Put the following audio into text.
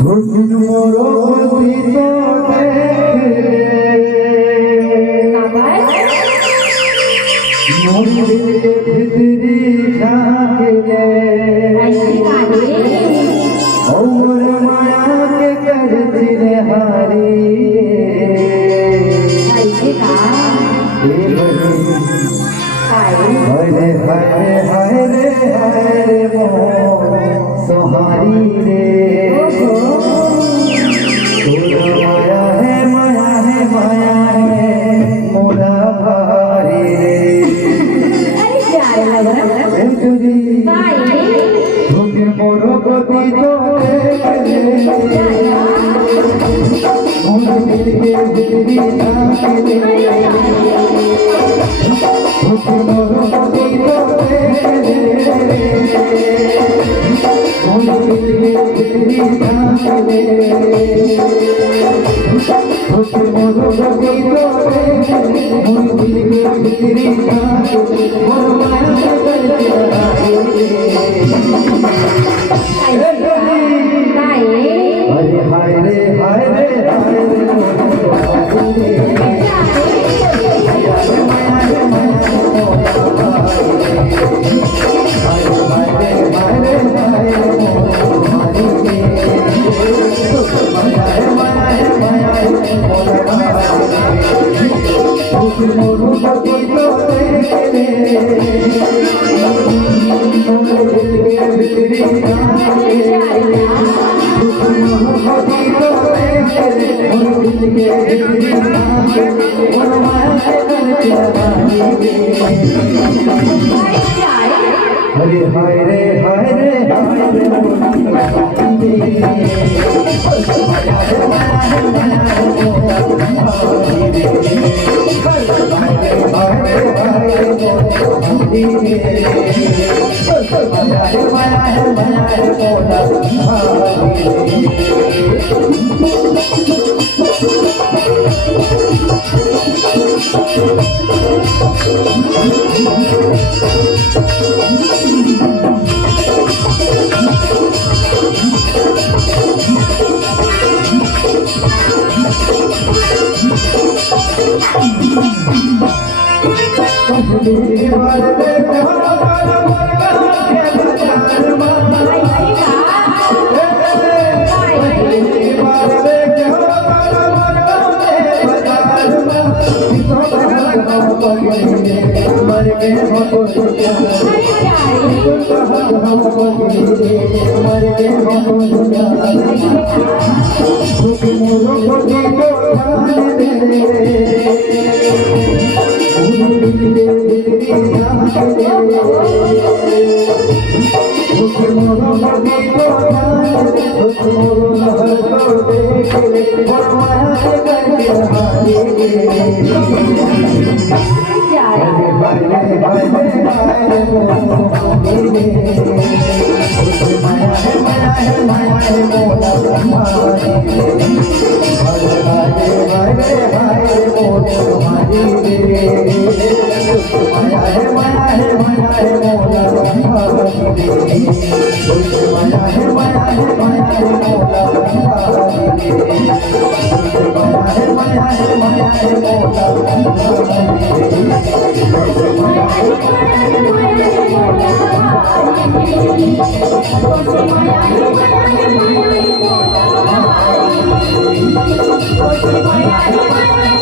ঘুরঘুর মরুভূমি তো দেখে মরিলে ভিতরি ঝাঁকলে और माया के करछिले हारी हरे हरे हरे हरे मो सोहारी रे माया है माया है माया है मोरा भारी रे तुझे मोरो गति तो हाय रे हाय रे हाय हरे हाय रे हाय रे Bye.